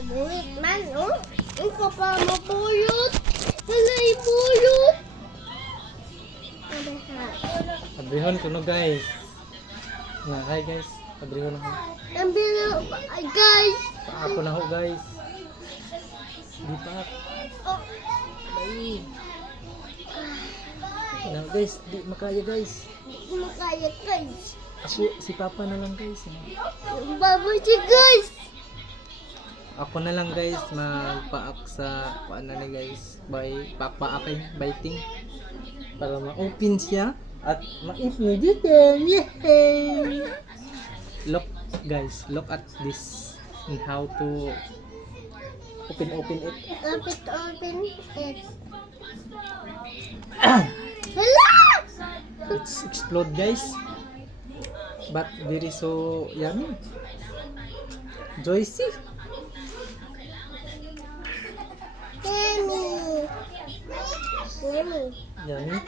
Mabuhit man, oh. Ang pa mapulot. Wala ipulot. Pabrihon ko no guys. Na, hi guys. Pabrihon ako. Ang bilo, guys. Paako na ho guys. Di pa. Oh. Ay. Na guys, di makaya guys. Hindi mo kaya, guys. Ako, si Papa na lang guys. Baboy si guys. Ako na lang guys, magpaak sa paano ni guys. By papaakin, biting. Para ma-open siya. At ma-if-mediate. Yay! Look guys, look at this. And how to open it. Open it. Hala! It's explode guys. But very so yummy. Joycy. Yummy. Yummy. Yummy.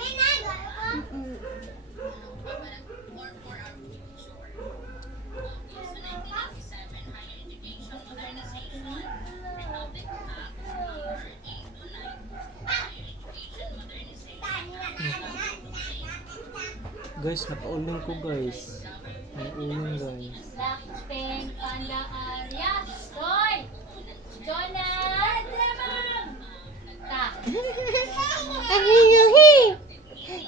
Guys, nakauling ko guys. Nakauling guys. Blackpink, Panda Arya, Joy! Jonah! Lemon! Ta! Yuhi, yuhi.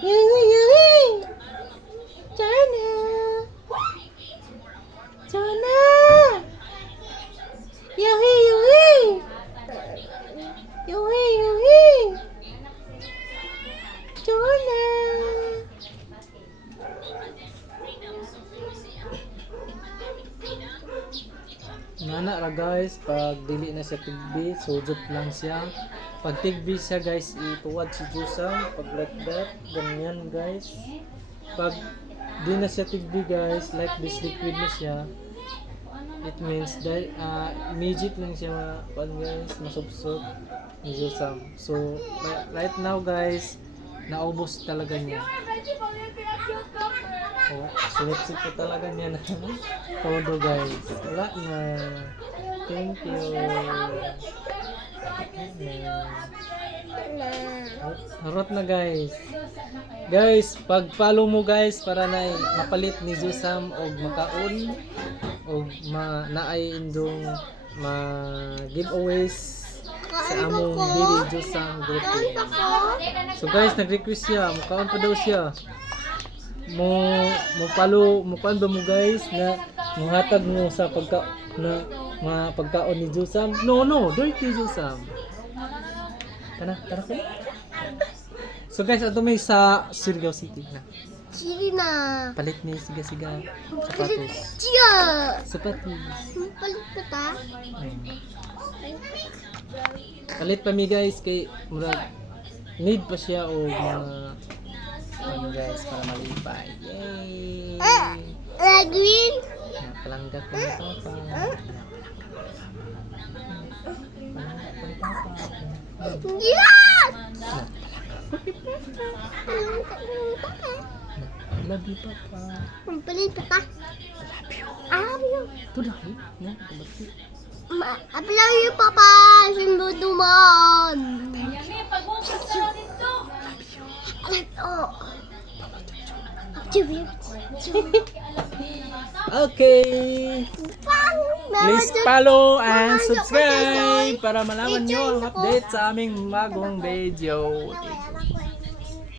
Yuhi, yuhi. Jana. Jana. Yuhi, yuhi. Yuhi, yuhi. Jana. Nana ra guys, pag dili na siya tigbi, sujot lang siya. Pag tigbi siya guys, ituwad si Jusam. Pag like that, ganyan guys. Pag di na siya tigbi guys, like this liquid na siya, it means that immediate lang siya guys, masubsot ni Jusam. So, right now guys, naubos talaga niya. Oh, sulit ko talaga niya na todo guys. Wala na. Thank you. Harot na guys. Guys, pag-follow mo guys para na mapalit ni Jusam og makaon og naay indong giveaways sa among diri Jusam group. So guys, nag-request siya, makaon pa daw siya. Mo follow mo ba mo guys na muhatag mo sa pagkaon ni Jusam. No, dirty Jusam. Tara ko. So guys, ato may sa Surigao City na. Sige na. Palit ni siga sapatos. Siya. Sapatos. Palit pa ta. Palit pa mi guys kay murag need pa siya o mga guys para malipay. Yay! Green. Palangga ko ni Papa. Yes! Love you, Papa. Palit pa ta. I love you. Ito dahil. Tabati. I love you, Papa. Sinudo man. Yami, pag-umpos ka lang dito! Oh. Okay. Please follow and subscribe para malaman nyo ang update sa aming bagong video.